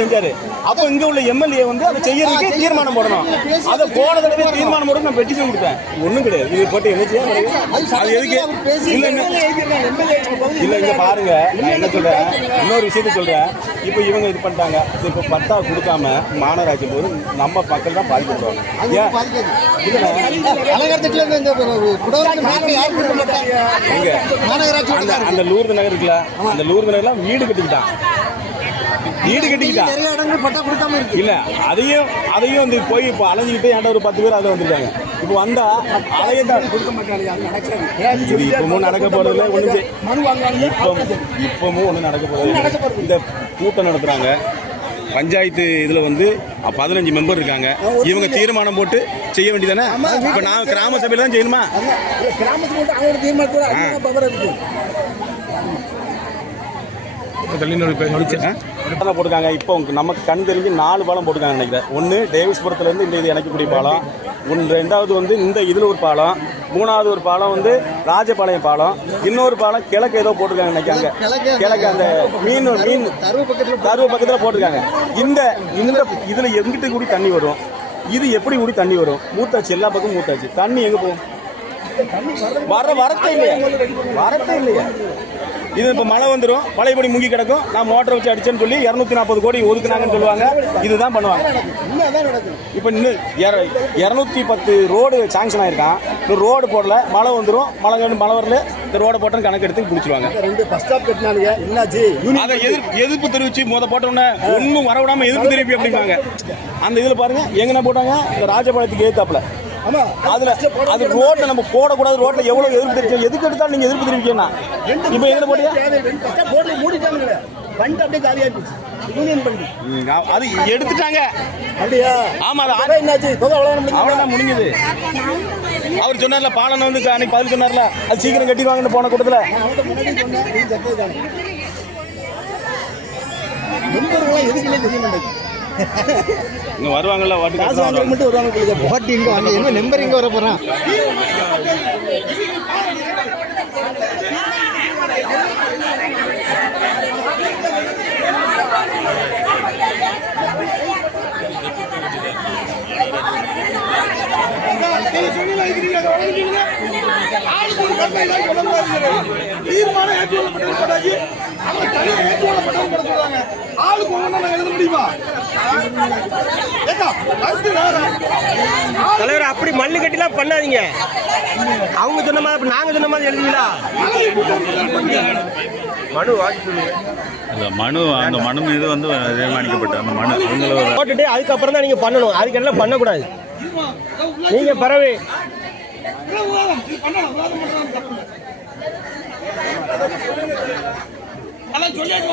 செஞ்சாரு. அப்போ இங்க உள்ள எம்எல்ஏ வந்து அதை செய்யறதுக்கு தீர்மானம் போடணும். அதை போன தடவை தீர்மானம் போட நான் பெட்டிஷன் கொடுத்தேன். ஒண்ணும் கிடையாது. இது போட்டு என்ன செய்ய அது எதுக்கு இல்ல இங்க பாருங்க, நான் என்ன சொல்றேன், இன்னொரு விஷயத்த சொல்றேன். இப்போ இவங்க இது பண்ணிட்டாங்க. இப்போ பட்டா கொடுக்காம மாநகராட்சி போது நம்ம மக்கள் தான் பாதிக்கப்படுவாங்க. அந்த லூர்து நகர் இருக்குல்ல, அந்த லூர்து நகர்லாம் வீடு கட்டிக்கிட்டான். இல்ல அதையும் வந்து போய் இப்போ அலைஞ்சிக்கிட்டு ஏன்டா ஒரு 10 பேர் அதில் வந்துருக்காங்க. இப்போ வந்தா அலையதான் கொடுக்க மாட்டாங்க. இப்பவும் நடக்க போறதுல ஒண்ணு, இப்பவும் ஒண்ணு நடக்க போறது. இந்த கூட்டம் நடத்துறாங்க பஞ்சாயத்து இதுல வந்து 15 மெம்பர் இருக்காங்க. இவங்க தீர்மானம் போட்டு செய்ய வேண்டியதானே. இப்ப நான் கிராம சபையில தான் செய்யணுமா? போட்டுருக்காங்க. இப்போ நமக்கு கண் தெரிஞ்சு 4 பாலம் போட்டுருக்காங்க நினைக்கிறேன். ஒன்று டேவிஸ்புரத்துல இருந்து இந்த இது இணைக்கக்கூடிய பாலம், ரெண்டாவது வந்து இந்த இதுல ஒரு பாலம், மூணாவது ஒரு பாலம் வந்து ராஜபாளையம் பாலம், இன்னொரு பாலம் கிழக்கு ஏதோ போட்டிருக்காங்க நினைக்காங்க. கிழக்கு அந்த மீன் தருவ பக்கத்துல போட்டிருக்காங்க. இந்த இதுல எங்கிட்ட கூடி தண்ணி வரும், இது எப்படி கூடி தண்ணி வரும்? மூத்தாச்சு, எல்லா பக்கமும் மூத்தாச்சு. தண்ணி எங்க போகும்? வரத்தே இல்லையா? இது இப்போ மழை வந்துடும், பழையபடி முங்கி கிடக்கும். நான் மோட்டரை வச்சு அடிச்சேன்னு சொல்லி 240 கோடி ஒதுக்குனாங்கன்னு சொல்லுவாங்க. இதுதான் பண்ணுவாங்க. இப்போ இன்னும் 210 ரோடு சாங்ஷன் ஆயிருக்கான். இந்த ரோடு போடல, மழை வந்துடும். மழை வரல, இந்த ரோடை போட்டோன்னு கணக்கு எடுத்து பிடிச்சிருவாங்க. அதை எதிர்ப்பு தெரிவிச்சு போட்டோன்னே ஒன்றும் வரவிடாம எதிர்ப்பு தெரிவிப்பு அப்படிம்பாங்க. அந்த இதில் பாருங்க எங்கன்னா போட்டாங்க, இந்த ராஜபாளையத்துக்கு ஏத்தாப்புல. அது ரோட்ல நம்ம போடக்கூடாது. ரோட்ல எவ்வளவு எதிர்ப்பு தெரிவிச்சு, எதுக்கு எடுத்தாலும் நீங்க எதிர்ப்பு தெரிவிக்கணும். இப்ப எங்க போட்டியா அது எடுத்துட்டாங்க. ஆமா, அவ்வளவுதான் முடிஞ்சது. அவர் சொன்னார்ல பாலனை வந்து அன்னைக்கு பதில் சொன்னார்ல, அது சீக்கிரம் கட்டிடுவாங்கன்னு போன கூட்டத்துல. இங்க வருவாங்கல்ல, ஓட்டு மட்டும் வருவாங்க. ஓட்டு இங்க வாங்க, நம்பர் இங்க வர போறான். தீர்மானம் ஏற்றுக்கொள்ளப்பட்டது. தலைவர் அப்படி மண்ணு கட்டிலாம் பண்ணாதீங்க. அவங்க சொன்ன மாதிரி நாங்க சொன்ன மாதிரி எழுதுங்களா? அந்த மனு மீது வந்து தீர்மானிக்கப்பட்ட அந்த மனு போட்டுட்டு அதுக்கப்புறம் தான் நீங்க பண்ணணும். அதுக்கு எல்லாம் பண்ணக்கூடாது. நீங்க பறவை சொல்லியாச்சு.